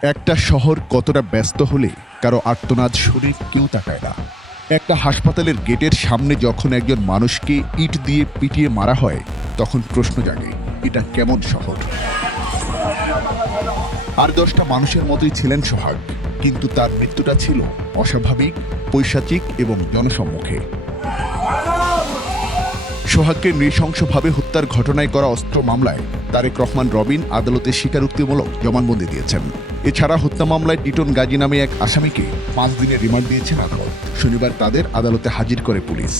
একটা শহর কতটা ব্যস্ত হলে কারো আর্তনাদ শরীর কেউ তাকায় না। একটা হাসপাতালের গেটের সামনে যখন একজন মানুষকে ইট দিয়ে পিটিয়ে মারা হয়, তখন প্রশ্ন জাগে, এটা কেমন শহর? আর 10টা মানুষের মতোই ছিলেন সোহাগ, কিন্তু তার মৃত্যুটা ছিল অস্বাভাবিক, পৈশাচিক এবং জনসম্মুখে। সোহাগকে নৃশংসভাবে হত্যার ঘটনায় করা অস্ত্র মামলায় তারেক রহমান রবিন আদালতে স্বীকারোক্তিমূলক জবানবন্দি দিয়েছেন। এছাড়া হত্যা মামলায় টিটন গাজী নামে এক আসামিকে 5 দিনের রিমান্ড দিয়েছেন আদালত। শনিবার তাদের আদালতে হাজির করে পুলিশ।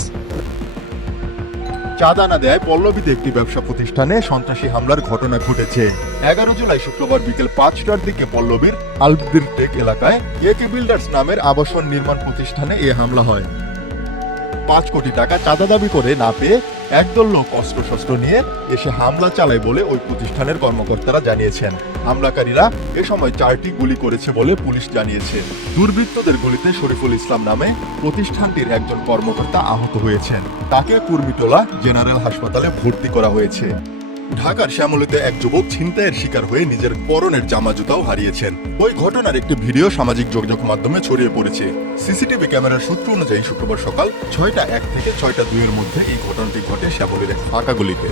চাঁদা না দেয় পল্লবীতে একটি ব্যবসা প্রতিষ্ঠানে সন্ত্রাসী হামলার ঘটনা ঘটেছে। 11 জুলাই শুক্রবার বিকেল 5টার দিকে পল্লবীর আলবদির টেক এলাকায় একে বিল্ডার্স নামের আবাসন নির্মাণ প্রতিষ্ঠানে এ হামলা হয়। 5 কোটি টাকা চাঁদা দাবি করে না পেয়ে একদল লোক অস্ত্রশস্ত্র নিয়ে এসে হামলা চালায় বলে ওই প্রতিষ্ঠানের কর্মকর্তারা জানিয়েছেন। হামলাকারীরা এ সময় 4টি গুলি করেছে বলে পুলিশ জানিয়েছে। দুর্বৃত্তদের গুলিতে শরীফুল ইসলাম নামে প্রতিষ্ঠানটির একজন কর্মকর্তা আহত হয়েছেন। তাকে কুর্মিটোলা জেনারেল হাসপাতালে ভর্তি করা হয়েছে। ঢাকার শ্যামলীতে এক যুবক ছিনতাইয়ের শিকার হয়ে নিজের পরনের জামা জুতাও হারিয়েছেন। ওই ঘটনার একটি ভিডিও সামাজিক যোগাযোগ মাধ্যমে ছড়িয়ে পড়েছে। সিসিটিভি ক্যামেরার সূত্র অনুযায়ী শুক্রবার সকাল 6টা 1 থেকে 6টা 2 এর মধ্যে এই ঘটনাটি ঘটে শ্যামলীর এক ফাঁকা গলিতে।